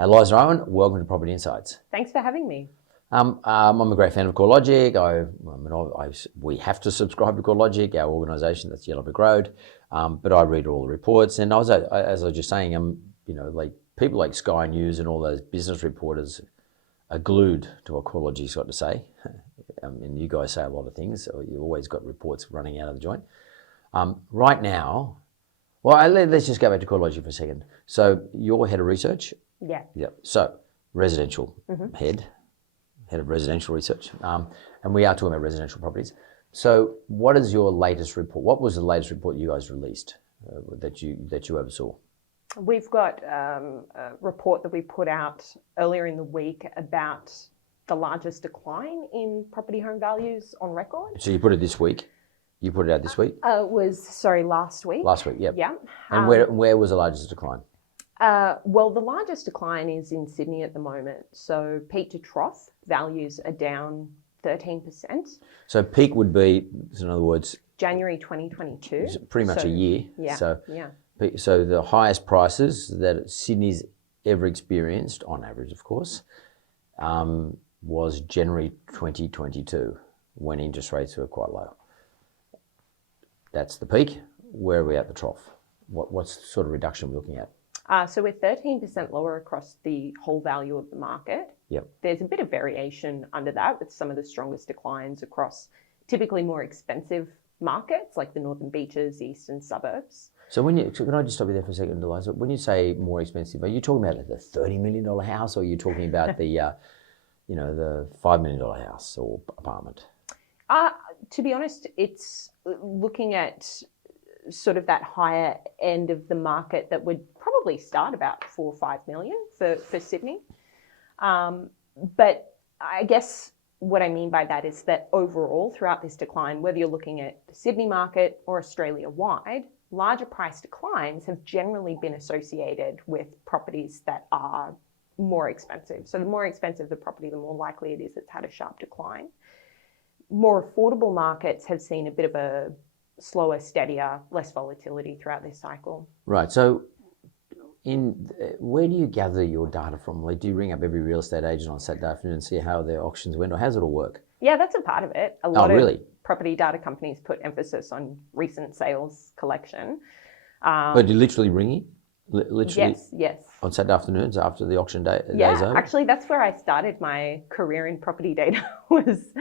Eliza Owen, welcome to Property Insights. Thanks for having me. I'm a great fan of CoreLogic. We have to subscribe to CoreLogic, our organisation. That's Yellow Brick Road. But I read all the reports, and as I was just saying, like people like Sky News and all those business reporters are glued to what CoreLogic's got to say. And you guys say a lot of things, so you've always got reports running out of the joint. Right now, let's just go back to CoreLogic for a second. So you're head of research. Yeah. So residential head of residential research, and we are talking about residential properties. So what is your latest report? What was the latest report you guys released that you oversaw? We've got a report that we put out earlier in the week about the largest decline in property home values on record. So you put it this week? You put it out this week? Last week. Last week, yep. Yeah. And where was the largest decline? Well, the largest decline is in Sydney at the moment. So peak to trough values are down 13%. So peak would be, in other words, January 2022. Pretty much a year. Yeah. So the highest prices that Sydney's ever experienced, on average, of course, was January 2022, when interest rates were quite low. That's the peak. Where are we at the trough? What's the sort of reduction we're looking at? So we're 13% lower across the whole value of the market. Yep. There's a bit of variation under that, with some of the strongest declines across typically more expensive markets like the Northern Beaches, eastern suburbs. So can I just stop you there for a second, Eliza? When you say more expensive, are you talking about the $30 million house, or are you talking about the $5 million house or apartment? To be honest, it's looking at sort of that higher end of the market that would probably start about 4 or 5 million for Sydney. But I guess what I mean by that is that overall, throughout this decline, whether you're looking at the Sydney market or Australia-wide, larger price declines have generally been associated with properties that are more expensive. So the more expensive the property, the more likely it is it's had a sharp decline. More affordable markets have seen a bit of a slower, steadier, less volatility throughout this cycle. Right. So where do you gather your data from? Like, do you ring up every real estate agent on Saturday afternoon and see how their auctions went, or how does it all work? Yeah, that's a part of it. A lot really? of property data companies put emphasis on recent sales collection. But you literally ringing? Literally? Yes. On Saturday afternoons after the auction day? Yeah, actually, that's where I started my career in property data, was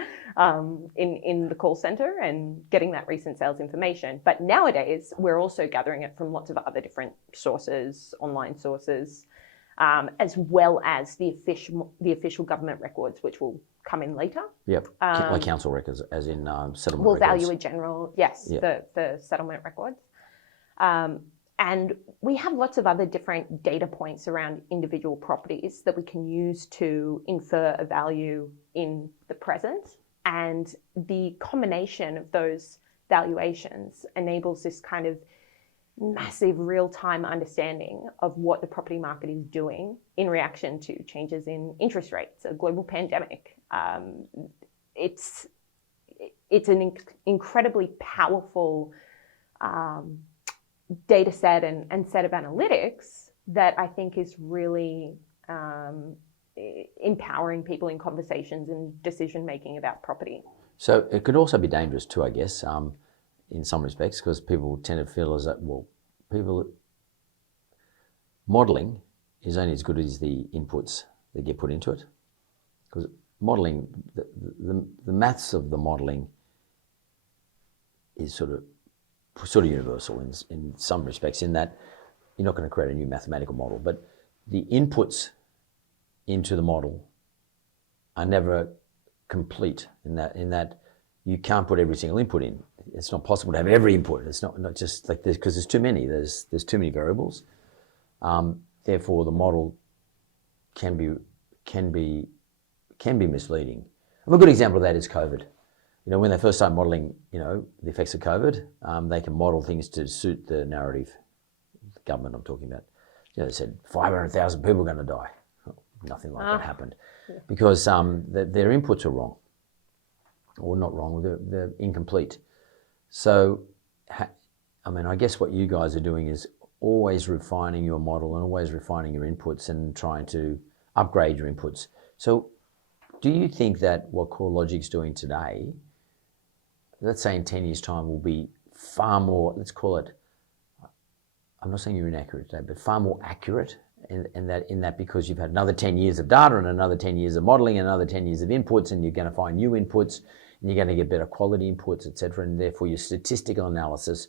in the call center and getting that recent sales information. But nowadays, we're also gathering it from lots of other different sources, online sources, as well as the official government records, which will come in later. Yep, like council records, as in settlement records. Valuer general, yes, yep. the settlement records. And we have lots of other different data points around individual properties that we can use to infer a value in the present. And the combination of those valuations enables this kind of massive real-time understanding of what the property market is doing in reaction to changes in interest rates, a global pandemic. It's an incredibly powerful data set and set of analytics that I think is really empowering people in conversations and decision making about property. So it could also be dangerous too, I guess, in some respects, because people tend to feel as that, modelling is only as good as the inputs that get put into it. Because modelling, the maths of the modelling is sort of universal in some respects, in that you're not going to create a new mathematical model, but the inputs into the model are never complete in that you can't put every single input in. It's not possible to have every input. It's not just like this, because there's too many. There's too many variables. Therefore, the model can be misleading. A good example of that is COVID. When they first started modelling, the effects of COVID, they can model things to suit the narrative. The government I'm talking about. They said 500,000 people are going to die. Nothing like that happened, because their inputs are wrong, or not wrong. They're incomplete. So, I guess what you guys are doing is always refining your model and always refining your inputs and trying to upgrade your inputs. So do you think that what CoreLogic's doing today, let's say in 10 years' time, will be far more, let's call it, I'm not saying you're inaccurate today, but far more accurate in that because you've had another 10 years of data and another 10 years of modeling and another 10 years of inputs, and you're going to find new inputs and you're going to get better quality inputs, etc., and therefore your statistical analysis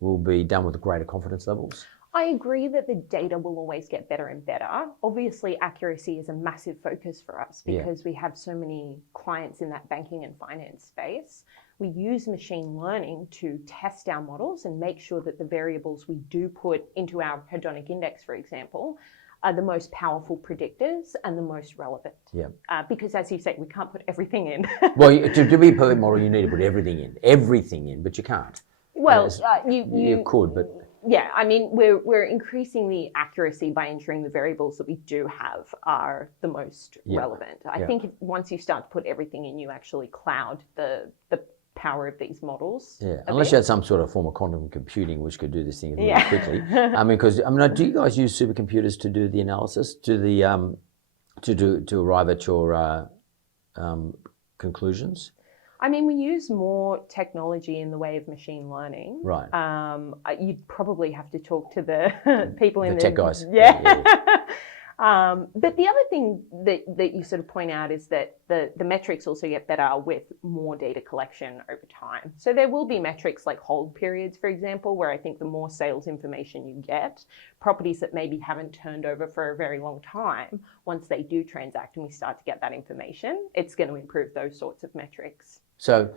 will be done with greater confidence levels? I agree that the data will always get better and better. Obviously, accuracy is a massive focus for us because we have so many clients in that banking and finance space. We use machine learning to test our models and make sure that the variables we do put into our hedonic index, for example, are the most powerful predictors and the most relevant. Yeah. Because as you say, we can't put everything in. Well, to be a perfect model, you need to put everything in, but you can't. Well, you could, but... Yeah, I mean, we're increasing the accuracy by ensuring the variables that we do have are the most relevant. I think once you start to put everything in, you actually cloud the power of these models. Yeah, unless you had some sort of form of quantum computing which could do this thing really quickly. Do you guys use supercomputers to do the analysis, to arrive at your conclusions? I mean, we use more technology in the way of machine learning. Right. You'd probably have to talk to the people in the tech guys. Yeah. But the other thing that you sort of point out is that the metrics also get better with more data collection over time. So there will be metrics like hold periods, for example, where I think the more sales information you get, properties that maybe haven't turned over for a very long time, once they do transact and we start to get that information, it's going to improve those sorts of metrics. So,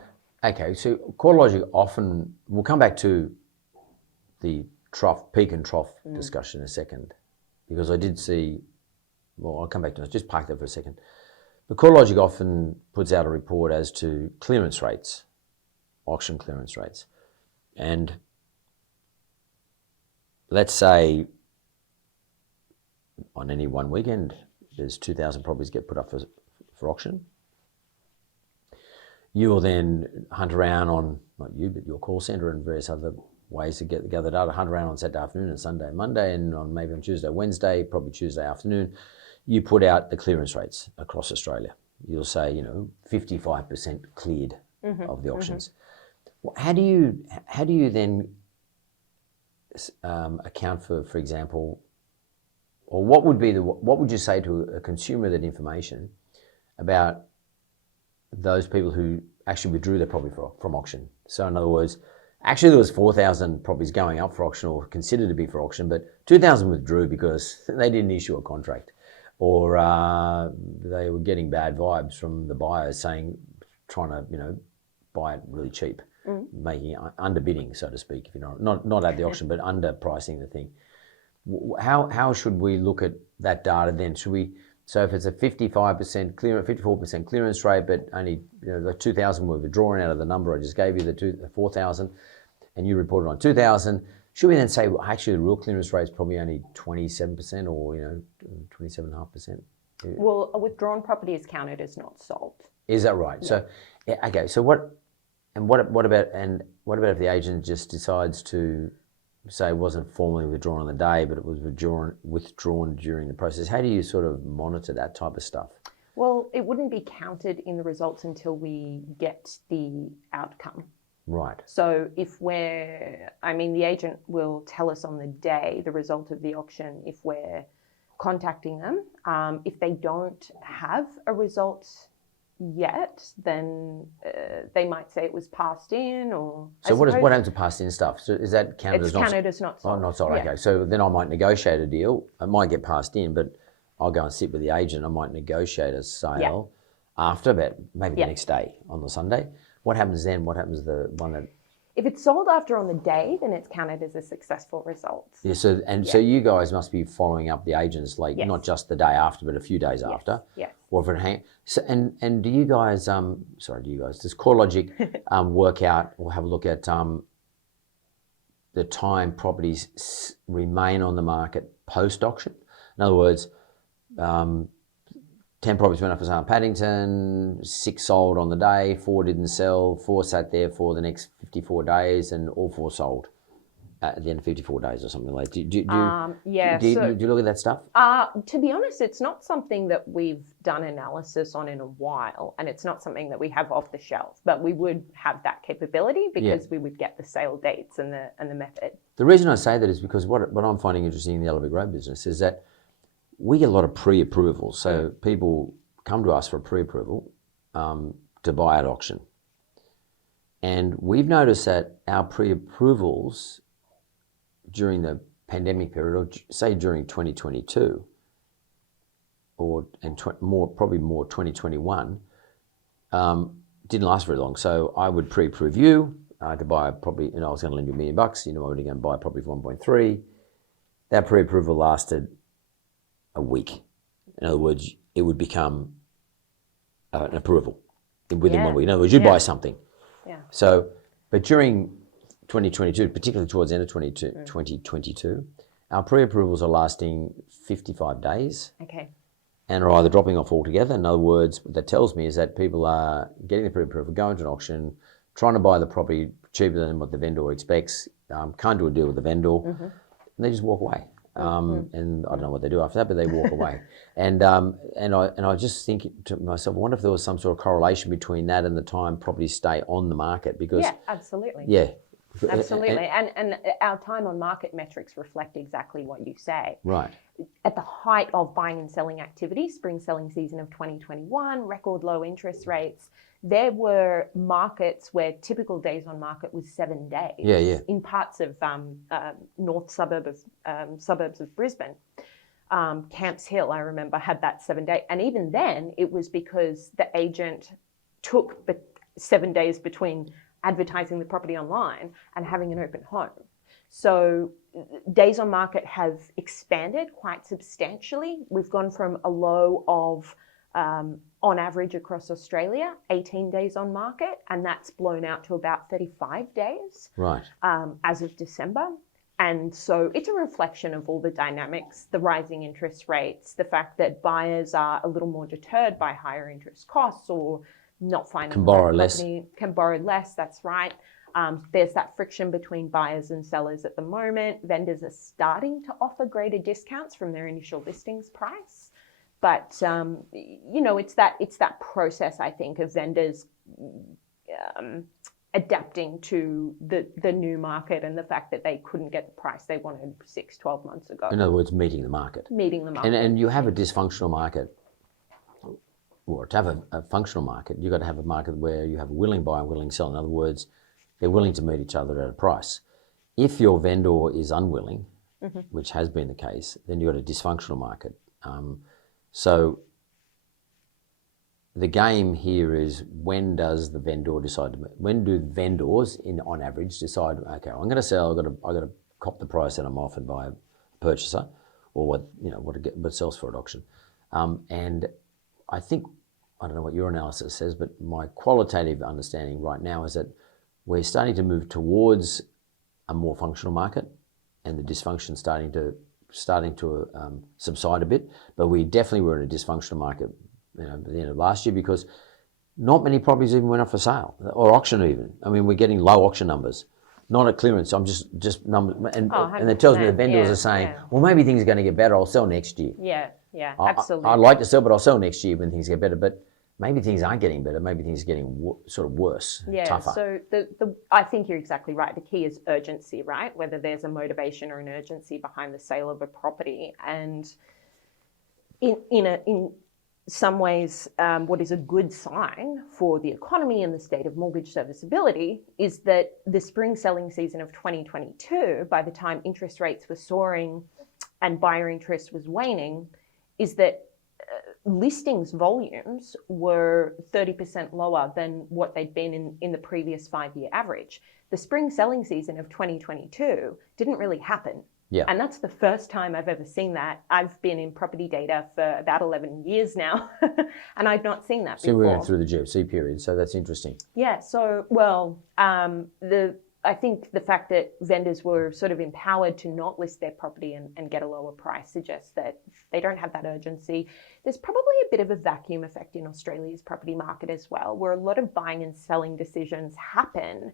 okay, so CoreLogic often, we'll come back to the peak and trough discussion in a second, because I did see, well, I'll come back to it, just park that for a second. But CoreLogic often puts out a report as to clearance rates, auction clearance rates. And let's say on any one weekend, there's 2,000 properties get put up for auction. You will then hunt around on, not you, but your call centre and various other ways to gather data, hunt around on Saturday afternoon and Sunday and Monday, and maybe on Tuesday, Wednesday, probably Tuesday afternoon, you put out the clearance rates across Australia. You'll say, 55% cleared of the auctions. Well, how do you then account for example, or what would you say to a consumer that information about those people who actually withdrew their property from auction? So in other words, actually there was 4,000 properties going up for auction or considered to be for auction, but 2,000 withdrew because they didn't issue a contract, or they were getting bad vibes from the buyers trying to buy it really cheap, making underbidding, so to speak, not at the auction, but underpricing the thing. How should we look at that data then? So if it's a 55% clearance, 54% clearance rate, but only the 2,000 were withdrawn out of the number I just gave you, the 4,000, and you reported on 2,000, should we then say, well, actually the real clearance rate is probably only 27% or 27.5%? Well, a withdrawn property is counted as not sold. Is that right? Yeah. So okay. So what about if the agent just decides to say it wasn't formally withdrawn on the day, but it was withdrawn during the process? How do you sort of monitor that type of stuff? Well, it wouldn't be counted in the results until we get the outcome. Right. So the agent will tell us on the day the result of the auction if we're contacting them. If they don't have a result yet, then they might say it was passed in, or... So what happens to passed in stuff? So is that counted as not sold? It's counted as not sold. Oh, not sold, yeah. Okay. So then I might negotiate a deal. It might get passed in, but I'll go and sit with the agent. I might negotiate a sale after, but maybe the next day on the Sunday. What happens then? What happens to the one that... If it's sold after on the day, then it's counted as a successful result. Yeah, so you guys must be following up the agents not just the day after, but a few days after. Yes. Or if it and do you guys does CoreLogic work out or have a look at the time properties remain on the market post auction? In other words, 10 properties went up for sale in Paddington, 6 sold on the day, 4 didn't sell, 4 sat there for the next 54 days, and all 4 sold. at the end of 54 days or something like that. Yeah. Do you look at that stuff? To be honest, it's not something that we've done analysis on in a while, and it's not something that we have off the shelf, but we would have that capability because we would get the sale dates and the method. The reason I say that is because what I'm finding interesting in the Elevate Grow business is that we get a lot of pre-approvals. So people come to us for a pre-approval to buy at auction. And we've noticed that our pre-approvals during the pandemic period, or say during 2022, probably more 2021, didn't last very long. So I would pre-approve you to buy probably, I was going to lend you $1 million. I was going to buy probably for 1.3. That pre-approval lasted a week. In other words, it would become an approval within 1 week. In other words, you buy something. Yeah. So, but during 2022, particularly towards the end of 2022, our pre-approvals are lasting 55 days. Okay. And are either dropping off altogether. In other words, what that tells me is that people are getting the pre-approval, going to an auction, trying to buy the property cheaper than what the vendor expects, can't do a deal with the vendor, and they just walk away. And I don't know what they do after that, but they walk away. And I just think to myself, I wonder if there was some sort of correlation between that and the time properties stay on the market, because absolutely. Yeah. Absolutely. And our time on market metrics reflect exactly what you say. Right. At the height of buying and selling activity, spring selling season of 2021, record low interest rates, there were markets where typical days on market was 7 days. Yeah. In parts of north suburbs of Brisbane. Camps Hill, I remember, had that 7 day. And even then, it was because the agent took 7 days between advertising the property online and having an open home. So days on market have expanded quite substantially. We've gone from a low of, on average across Australia, 18 days on market, and that's blown out to about 35 days as of December. And so it's a reflection of all the dynamics, the rising interest rates, the fact that buyers are a little more deterred by higher interest costs or not finding can borrow less. Can borrow less, that's right. There's that friction between buyers and sellers at the moment. Vendors are starting to offer greater discounts from their initial listings price. But, it's that process, I think, of vendors adapting to the new market and the fact that they couldn't get the price they wanted 6-12 months ago. In other words, meeting the market. And you have a dysfunctional market. Or to have a functional market, you've got to have a market where you have a willing buyer and willing seller. In other words, they're willing to meet each other at a price. If your vendor is unwilling, which has been the case, then you've got a dysfunctional market. So the game here is, when does the vendor decide to? When do vendors, on average, decide? Okay, I'm going to sell. I've got to cop the price that I'm offered by a purchaser, or what sells for at auction. And I think, I don't know what your analysis says, but my qualitative understanding right now is that we're starting to move towards a more functional market, and the dysfunction starting to subside a bit. But we definitely were in a dysfunctional market, at the end of last year, because not many properties even went up for sale or auction even. I mean, we're getting low auction numbers, not at clearance. I'm just numbers, and it tells me the vendors are saying, well, maybe things are going to get better. I'll sell next year. Yeah, absolutely. I'd like to sell, but I'll sell next year when things get better. But maybe things aren't getting better. Maybe things are getting sort of worse, tougher. So I think you're exactly right. The key is urgency, right? Whether there's a motivation or an urgency behind the sale of a property. And in some ways, what is a good sign for the economy and the state of mortgage serviceability is that the spring selling season of 2022, by the time interest rates were soaring and buyer interest was waning, is that listings volumes were 30% lower than what they'd been in the previous 5-year average. The spring selling season of 2022 didn't really happen. Yeah. And that's the first time I've ever seen that. I've been in property data for about 11 years now, and I've not seen that before. So we went through the GFC period, so that's interesting. Yeah, so, well, I think the fact that vendors were sort of empowered to not list their property and get a lower price suggests that they don't have that urgency. There's probably a bit of a vacuum effect in Australia's property market as well, where a lot of buying and selling decisions happen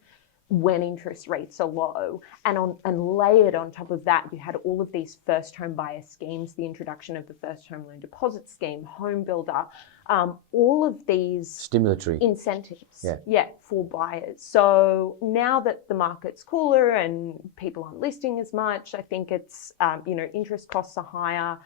when interest rates are low, and layered on top of that, you had all of these first home buyer schemes, the introduction of the first home loan deposit scheme, home builder, all of these stimulatory incentives, for buyers. So now that the market's cooler and people aren't listing as much, I think it's interest costs are higher.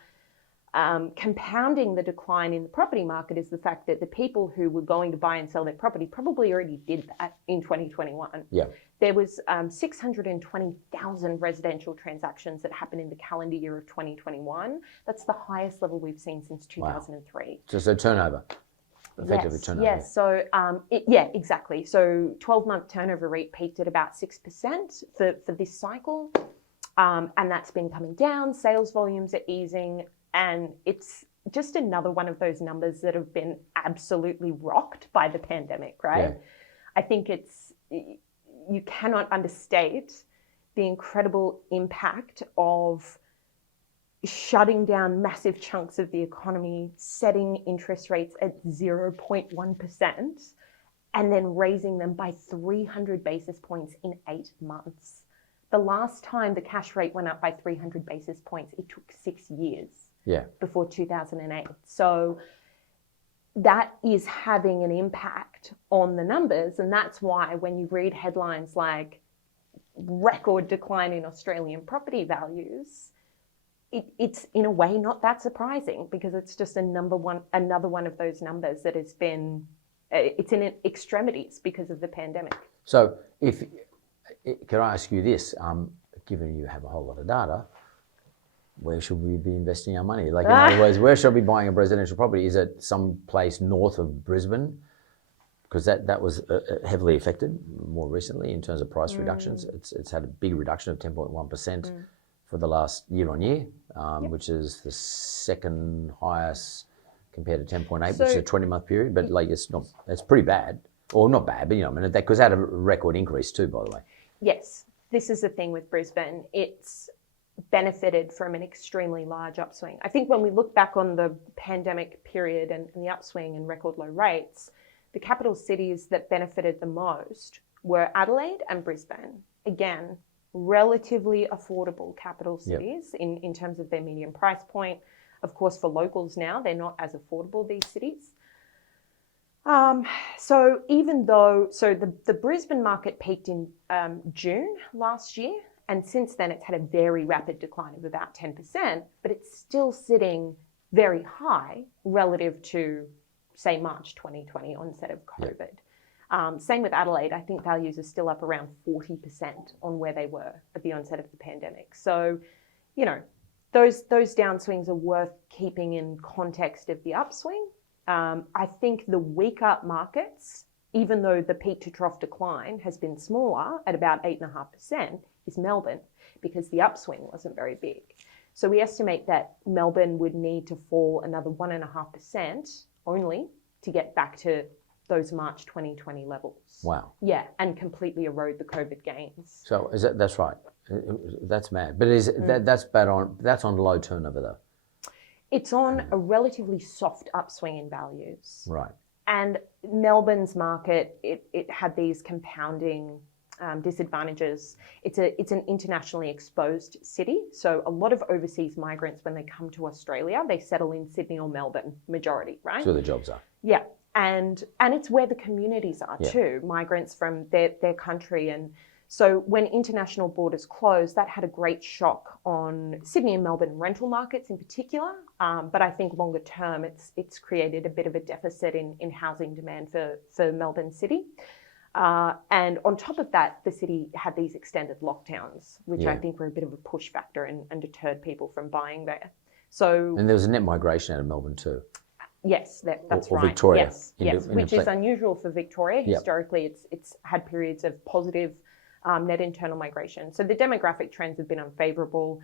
Compounding the decline in the property market is the fact that the people who were going to buy and sell their property probably already did that in 2021. Yeah. There was 620,000 residential transactions that happened in the calendar year of 2021. That's the highest level we've seen since 2003. Wow. So turnover, effectively turnover. Yes. So exactly. So 12-month turnover rate peaked at about 6% for this cycle, and that's been coming down. Sales volumes are easing. And it's just another one of those numbers that have been absolutely rocked by the pandemic, right? Yeah. I think you cannot understate the incredible impact of shutting down massive chunks of the economy, setting interest rates at 0.1%, and then raising them by 300 basis points in 8 months. The last time the cash rate went up by 300 basis points, it took 6 years. Yeah. Before 2008. So that is having an impact on the numbers. And that's why when you read headlines like record decline in Australian property values, it's in a way not that surprising, because it's just another one of those numbers that has been, it's in extremities because of the pandemic. So can I ask you this, given you have a whole lot of data, where should we be investing our money? Like, in other words, where should we be buying a residential property? Is it some place north of Brisbane? Because that was heavily affected more recently in terms of price reductions. It's had a big reduction of 10.1% for the last year on year, which is the second highest compared to 10.8, which is a 20-month period. But like, it's pretty bad, or not bad, but because it had a record increase too, by the way. Yes, this is the thing with Brisbane. It's benefited from an extremely large upswing. I think when we look back on the pandemic period and the upswing and record low rates, the capital cities that benefited the most were Adelaide and Brisbane. Again, relatively affordable capital cities in terms of their median price point. Of course, for locals now, they're not as affordable, these cities. So the Brisbane market peaked in June last year, and since then it's had a very rapid decline of about 10%, but it's still sitting very high relative to, say, March 2020, onset of COVID. Same with Adelaide. I think values are still up around 40% on where they were at the onset of the pandemic. So, those downswings are worth keeping in context of the upswing. I think the weaker markets, even though the peak to trough decline has been smaller at about 8.5%, is Melbourne, because the upswing wasn't very big. So we estimate that Melbourne would need to fall another 1.5% only to get back to those March 2020 levels. Wow. Yeah, and completely erode the COVID gains. So that's right. That's mad. But that's on low turnover though. It's on a relatively soft upswing in values. Right. And Melbourne's market, it had these compounding disadvantages. It's an internationally exposed city. So a lot of overseas migrants, when they come to Australia, they settle in Sydney or Melbourne, majority, right? That's where the jobs are. Yeah. And it's where the communities are too, migrants from their country. And so when international borders closed, that had a great shock on Sydney and Melbourne rental markets in particular. But I think longer term, it's created a bit of a deficit in housing demand for Melbourne City. And on top of that, the city had these extended lockdowns, which I think were a bit of a push factor and deterred people from buying there. So, and there was a net migration out of Melbourne too. Yes, that's or right. Victoria. Yes, which is unusual for Victoria. Historically, it's had periods of positive net internal migration. So the demographic trends have been unfavourable,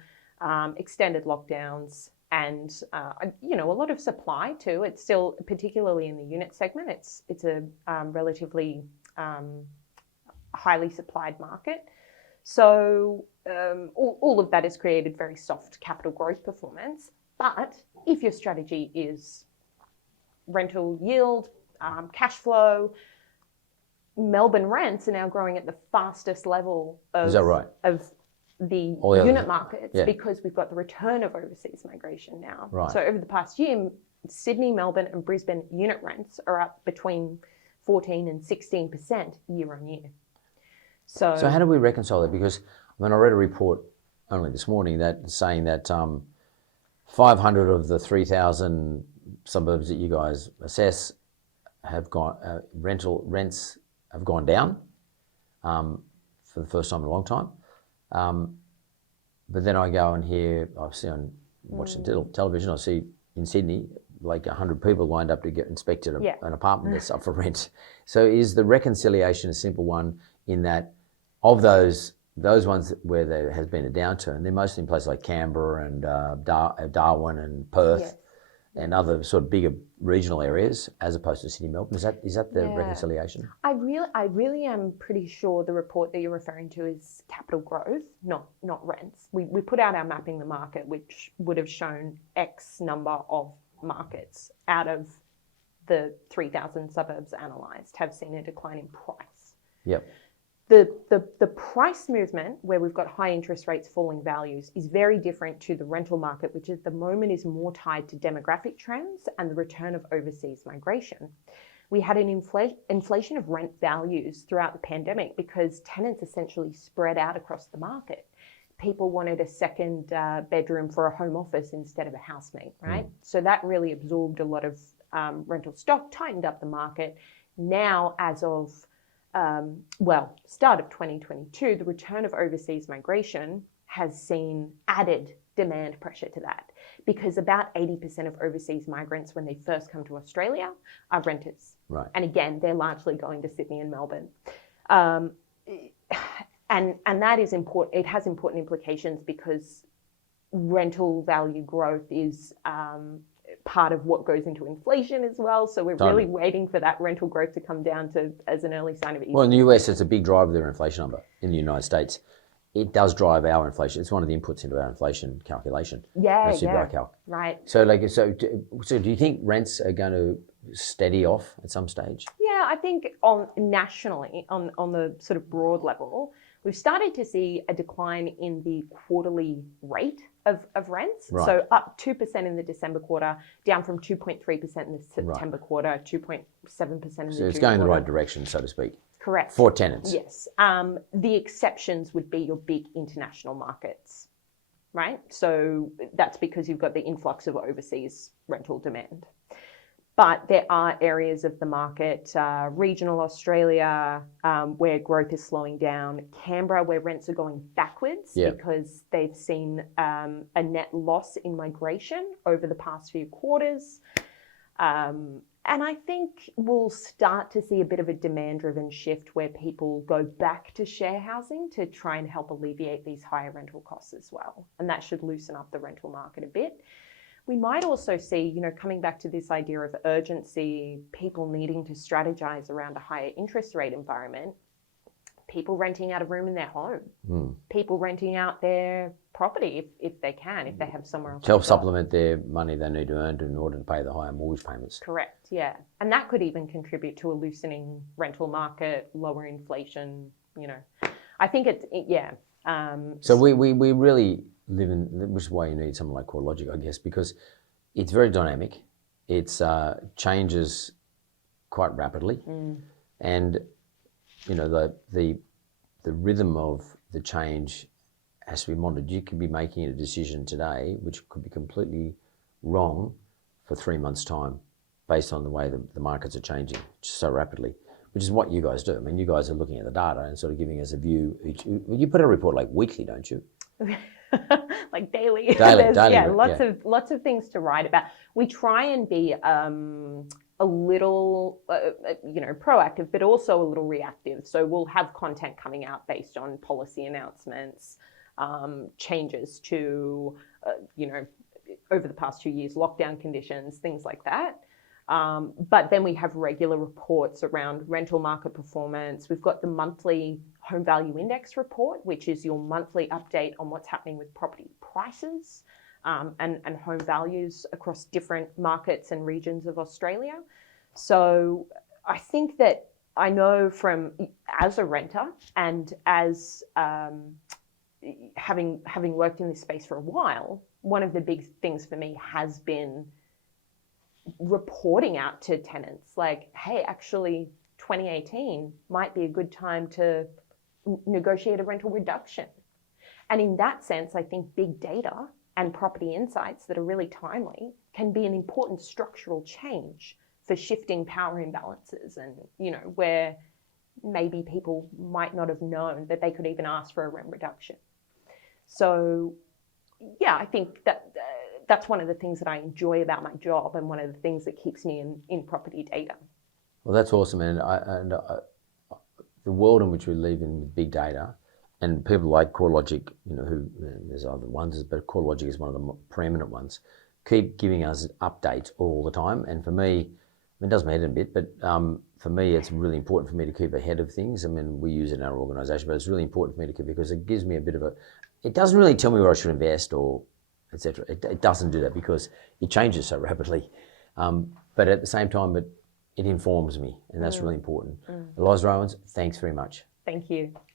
extended lockdowns, and a lot of supply too. It's still, particularly in the unit segment, it's a relatively highly supplied market. So all of that has created very soft capital growth performance. But if your strategy is rental yield, cash flow, Melbourne rents are now growing at the fastest level of, Is that right? of the All the unit others, markets yeah. because we've got the return of overseas migration now. Right. So over the past year, Sydney, Melbourne and Brisbane unit rents are up between 14 and 16% year on year. So how do we reconcile that? Because I read a report only this morning that saying that 500 of the 3,000 suburbs that you guys assess have gone rents have gone down for the first time in a long time. But then I go and hear, watching television, I see in Sydney like 100 people lined up to get inspected an apartment that's up for rent. So is the reconciliation a simple one in that of those ones where there has been a downturn, they're mostly in places like Canberra and Darwin and Perth and other sort of bigger regional areas as opposed to Sydney, Melbourne? Is that the reconciliation? I really am pretty sure the report that you're referring to is capital growth, not rents. We put out our mapping the market, which would have shown X number of markets out of the 3,000 suburbs analysed have seen a decline in price. Yep. The price movement, where we've got high interest rates, falling values, is very different to the rental market, which at the moment is more tied to demographic trends and the return of overseas migration. We had an inflation of rent values throughout the pandemic because tenants essentially spread out across the market. People wanted a second bedroom for a home office instead of a housemate, right? So that really absorbed a lot of rental stock, tightened up the market. Now, as of start of 2022, the return of overseas migration has seen added demand pressure to that because about 80% of overseas migrants, when they first come to Australia, are renters. Right. And again, they're largely going to Sydney and Melbourne. And that is important. It has important implications because rental value growth is part of what goes into inflation as well. So we're really waiting for that rental growth to come down to as an early sign of easing. Well, in the US, it's a big driver of their inflation number. In the United States, it does drive our inflation. It's one of the inputs into our inflation calculation. Right. So do you think rents are going to steady off at some stage? Yeah, I think nationally, on the sort of broad level, we've started to see a decline in the quarterly rate of rents. Right. So up 2% in the December quarter, down from 2.3% in the September quarter, 2.7% in the June So it's going in the quarter. right direction, so to speak. Correct. For tenants. Yes. The exceptions would be your big international markets, right? So that's because you've got the influx of overseas rental demand. But there are areas of the market, regional Australia, where growth is slowing down, Canberra, where rents are going backwards because they've seen a net loss in migration over the past few quarters. And I think we'll start to see a bit of a demand-driven shift where people go back to share housing to try and help alleviate these higher rental costs as well. And that should loosen up the rental market a bit. We might also see, coming back to this idea of urgency, people needing to strategize around a higher interest rate environment, people renting out a room in their home, people renting out their property if they can, if they have somewhere else to help supplement their money they need to earn in order to pay the higher mortgage payments. Correct, yeah. And that could even contribute to a loosening rental market, lower inflation, I think So we really live in, which is why you need someone like CoreLogic, I guess, because it's very dynamic. It changes quite rapidly. And, the rhythm of the change has to be monitored. You could be making a decision today, which could be completely wrong for 3 months' time based on the way the markets are changing so rapidly, which is what you guys do. I mean, you guys are looking at the data and sort of giving us a view. You put a report like weekly, don't you? Like daily. Daily, lots of things to write about. We try and be a little, proactive, but also a little reactive. So we'll have content coming out based on policy announcements, changes to, over the past 2 years, lockdown conditions, things like that. But then we have regular reports around rental market performance. We've got the monthly home value index report, which is your monthly update on what's happening with property prices and home values across different markets and regions of Australia. So I think that I know from as a renter and as having worked in this space for a while, one of the big things for me has been reporting out to tenants like, hey, actually 2018 might be a good time to negotiate a rental reduction. And in that sense, I think big data and property insights that are really timely can be an important structural change for shifting power imbalances and, where maybe people might not have known that they could even ask for a rent reduction. So, yeah, I think that's one of the things that I enjoy about my job and one of the things that keeps me in property data. Well, that's awesome, and the world in which we live in with big data, and people like CoreLogic, there's other ones, but CoreLogic is one of the preeminent ones, keep giving us updates all the time. And for me, it does my head in a bit, but for me, it's really important for me to keep ahead of things. I mean, we use it in our organisation, but it's really important for me to keep, because it gives me a bit of it doesn't really tell me where I should invest or etc. It doesn't do that because it changes so rapidly. But at the same time, it informs me, and that's really important. Eliza Owen, thanks very much. Thank you.